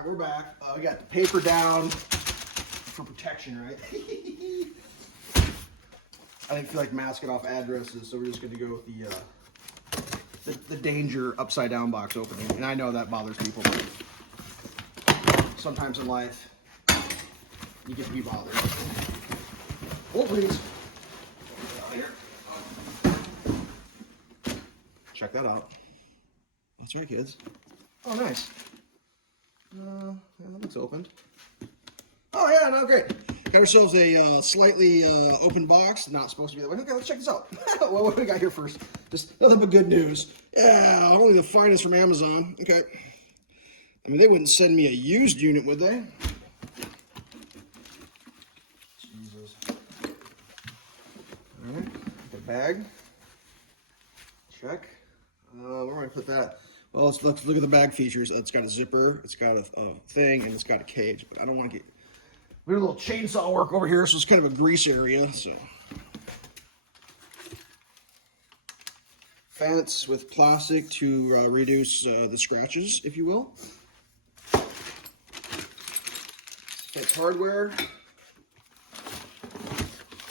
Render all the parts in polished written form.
right, we're back. We got the paper down for protection, right? I didn't feel like masking off addresses, so we're just going to go with the danger upside down box opening. And I know that bothers people, but sometimes in life, you get to be bothered. Oh, please. Here. Check that out. That's right, kids. Oh, nice. Yeah, that looks opened. Oh, yeah, no, great. Got ourselves a slightly open box. Not supposed to be that way. Okay, let's check this out. Well, what do we got here first? Just nothing but good news. Yeah, only the finest from Amazon. Okay. I mean, they wouldn't send me a used unit, would they? Jesus. All right, the bag. Check. Where am I going to put that? Well, let's look at the bag features. It's got a zipper, it's got a thing, and it's got a cage. But I don't want to get... We have a little chainsaw work over here, so it's kind of a grease area. So, fence with plastic to reduce the scratches, if you will. It's hardware,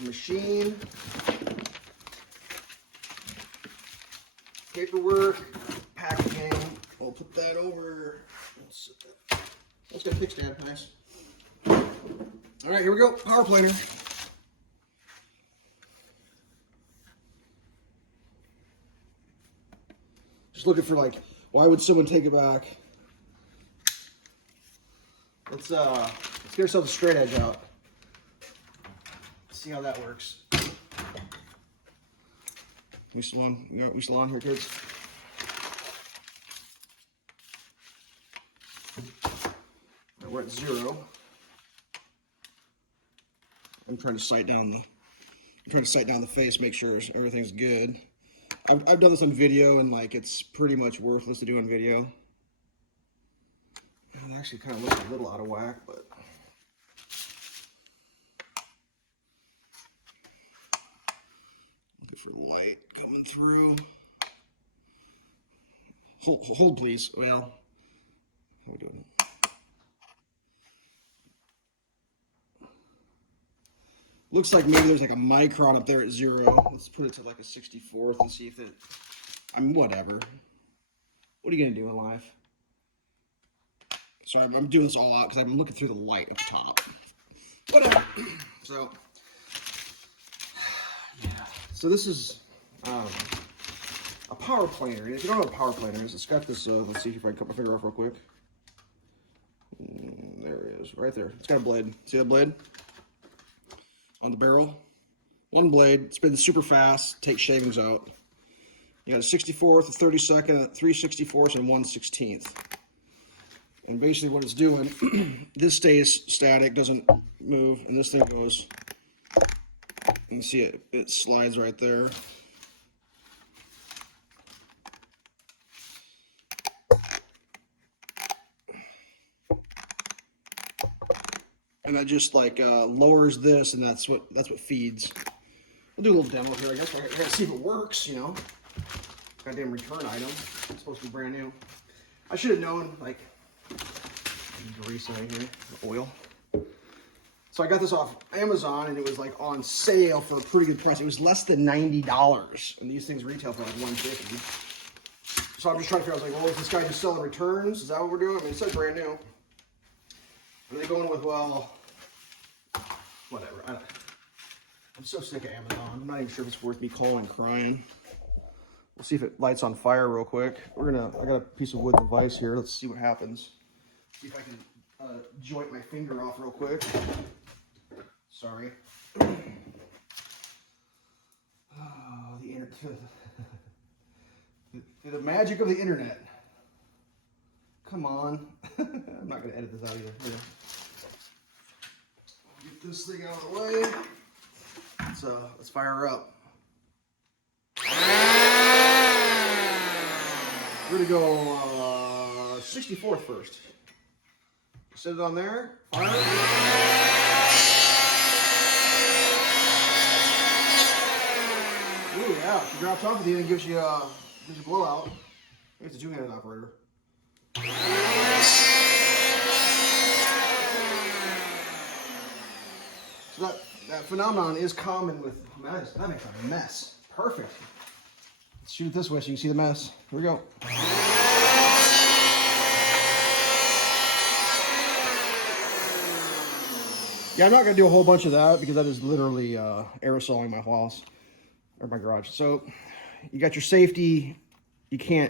machine, paperwork, packaging. We'll put that over. Let's get a kickstand, nice. All right, here we go. Power planer. Just looking for, like, why would someone take it back? Let's get ourselves a straight edge out. See how that works. We still on here, kids? We're at 0. I'm trying to sight down the face, make sure everything's good. I've done this on video, and like it's pretty much worthless to do on video. It actually kind of looks a little out of whack, but looking for light coming through. Hold please. Well, how we doing? Looks like maybe there's like a micron up there at 0. Let's put it to like a 64th and see if it, I mean, whatever. What are you gonna do in life? So I'm doing this all out because I'm looking through the light at the top. Whatever. So, yeah. So this is a power planer. If you don't know what a power planer is, it's got this, let's see if I can cut my finger off real quick. There it is, right there. It's got a blade. See that blade? On the barrel, one blade, spins super fast, takes shavings out. You got a 64th, a 32nd, a 3/64ths, and 1/16th. And basically what it's doing, this stays static, doesn't move, and this thing goes, you can see it slides right there. And that just like lowers this, and that's what feeds. We'll do a little demo here, I guess. I gotta see if it works, you know. Goddamn return item. It's supposed to be brand new. I should have known, like, grease right here, oil. So I got this off Amazon, and it was like on sale for a pretty good price. It was less than $90, and these things retail for like $150. So I'm just trying to figure out, like, well, is this guy just selling returns? Is that what we're doing? I mean, it said brand new. Are they going with, well, whatever. I'm so sick of Amazon. I'm not even sure if it's worth me calling and crying. We'll see if it lights on fire real quick. I got a piece of wood device here. Let's see what happens. See if I can joint my finger off real quick. Sorry. Oh, the internet. The magic of the internet. Come on. I'm not going to edit this out either. Here. Get this thing out of the way. Let's fire her up. We're going to go 64th first. Set it on there. Fire it. Ooh, yeah. She drops off at the end and gives you a blowout. It's a two-handed operator. phenomenon is common with, that makes a mess. Perfect. Let's shoot it this way so you can see the mess. Here we go. Yeah, I'm not going to do a whole bunch of that because that is literally aerosoling my house or my garage. So you got your safety. You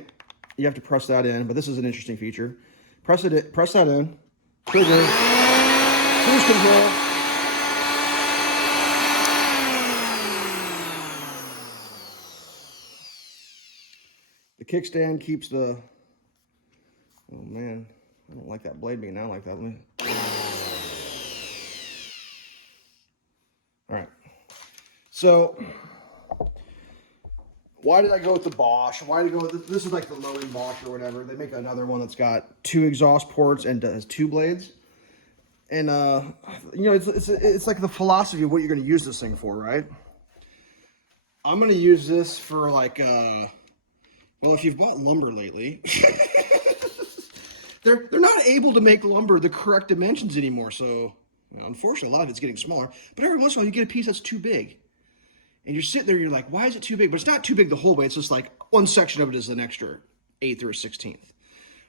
have to press that in, but this is an interesting feature. Press that in, trigger, cruise control. The kickstand keeps the, oh man, I don't like that blade being down like that. All right, so why did I go with the Bosch? Why did I go with this? Is like the low-end Bosch or whatever. They make another one that's got 2 exhaust ports and has 2 blades. And you know, it's like the philosophy of what you're going to use this thing for, right? I'm going to use this for like, well, if you've bought lumber lately, they're not able to make lumber the correct dimensions anymore. So, you know, unfortunately, a lot of it's getting smaller. But every once in a while, you get a piece that's too big. And you're sitting there, you're like, why is it too big? But it's not too big the whole way. It's just like one section of it is an extra 1/8 or a 1/16.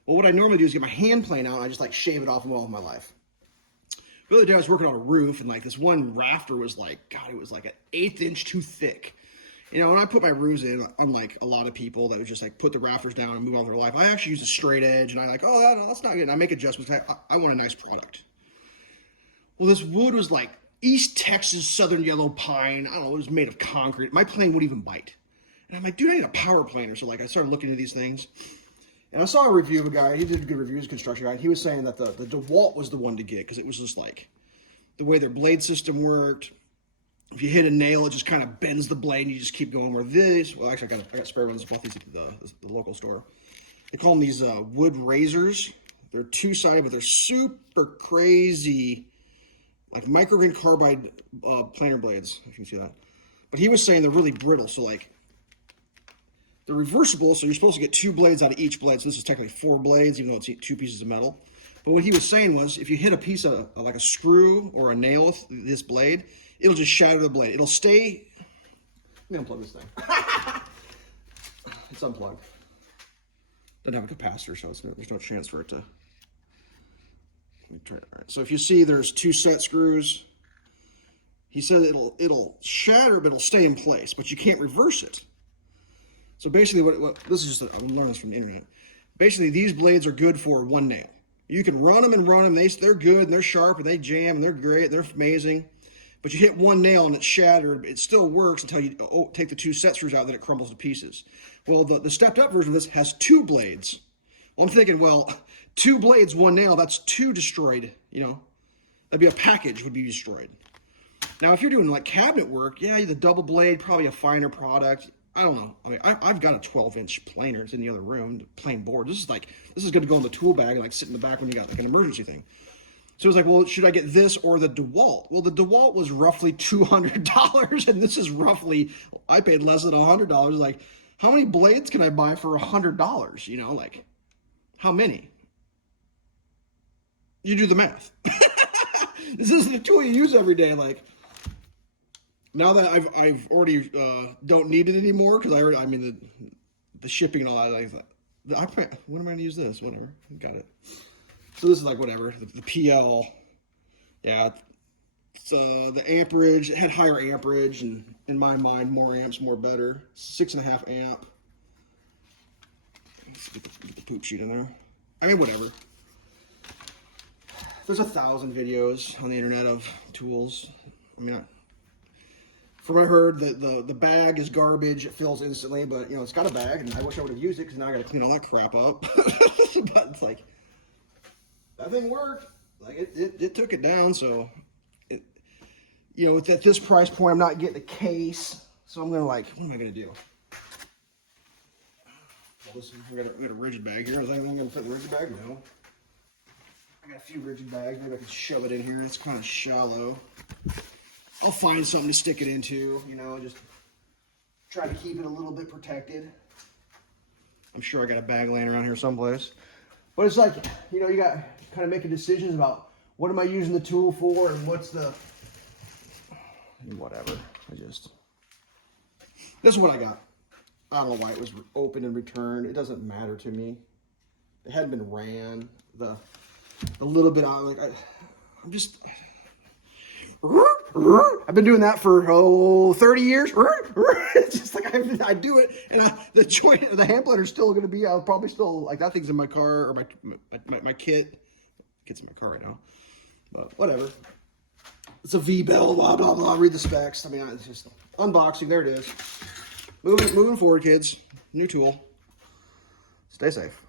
Well, what I normally do is get my hand plane out and I just like shave it off all of my life. The other day I was working on a roof and like this one rafter was like, God, it was like an 1/8 inch too thick. You know, when I put my roofs in, unlike a lot of people that would just like put the rafters down and move on with their life, I actually use a straight edge and I like, oh, that's not good. And I make adjustments. I want a nice product. Well, this wood was like East Texas Southern Yellow Pine. I don't know, it was made of concrete. My plane wouldn't even bite. And I'm like, dude, I need a power planer. So like I started looking at these things. And I saw a review of a guy, he did good reviews, construction guy, and he was saying that the DeWalt was the one to get because it was just like the way their blade system worked. If you hit a nail, it just kind of bends the blade and you just keep going. Where this, well, actually I got spare ones, bought these at the local store. They call them these wood razors. They're 2-sided, but they're super crazy, like micrograin carbide planer blades, if you can see that. But he was saying they're really brittle, so like they're reversible, so you're supposed to get 2 blades out of each blade. So this is technically 4 blades, even though it's 2 pieces of metal. But what he was saying was, if you hit a piece of like a screw or a nail with this blade, it'll just shatter the blade. It'll stay. Let me unplug this thing. It's unplugged. Doesn't have a capacitor, so there's no chance for it to. Let me try it. All right. So if you see, there's 2 set screws. He said it'll shatter, but it'll stay in place, but you can't reverse it. So basically, what this is just I'm learning this from the internet. Basically, these blades are good for 1 nail. You can run them and run them. They're good and they're sharp and they jam and they're great. They're amazing. But you hit 1 nail and it's shattered. It still works until you take the 2 set screws out, then it crumbles to pieces. Well, the stepped up version of this has 2 blades. Well, I'm thinking, well, 2 blades, 1 nail, that's 2 destroyed, you know. That'd be a package would be destroyed. Now, if you're doing like cabinet work, yeah, the double blade, probably a finer product. I don't know. I mean, I've got a 12-inch planer. It's in the other room, the plain board. This is going to go in the tool bag and like sit in the back when you got like an emergency thing. So it was like, well, should I get this or the DeWalt? Well, the DeWalt was roughly $200, and this is roughly, I paid less than $100. Like, how many blades can I buy for $100? You know, like, how many? You do the math. This isn't a tool you use every day. Like, now that I've already don't need it anymore because I mean the shipping and all that. When am I gonna use this? Whatever, got it. So this is like whatever the PL, yeah. So the amperage, it had higher amperage, and in my mind, more amps, more better. 6.5 amp. Let's get the poop sheet in there. I mean, whatever. There's 1,000 videos on the internet of tools. I mean, from what I heard, the bag is garbage. It fills instantly, but you know it's got a bag, and I wish I would have used it because now I got to clean all that crap up. But it's like that thing worked. Like it took it down. So, you know, at this price point, I'm not getting a case. So I'm gonna like, what am I gonna do? We got a rigid bag here. Is anything gonna fit in the rigid bag? No. I got a few rigid bags. Maybe I can shove it in here. It's kind of shallow. I'll find something to stick it into, you know, just try to keep it a little bit protected. I'm sure I got a bag laying around here someplace. But it's like, you know, you got kind of making decisions about what am I using the tool for and what's the, whatever. This is what I got. I don't know why it was opened and returned. It doesn't matter to me. It hadn't been ran. The little bit on, like, I'm just, I've been doing that for 30 years. It's just like I do it, and the joint, the hand blunder's still going to be. I'll probably still, like, that thing's in my car, or my kit. Kit's in my car right now, but whatever. It's a V bell. Blah blah blah. Read the specs. I mean, it's just unboxing. There it is. Moving forward, kids. New tool. Stay safe.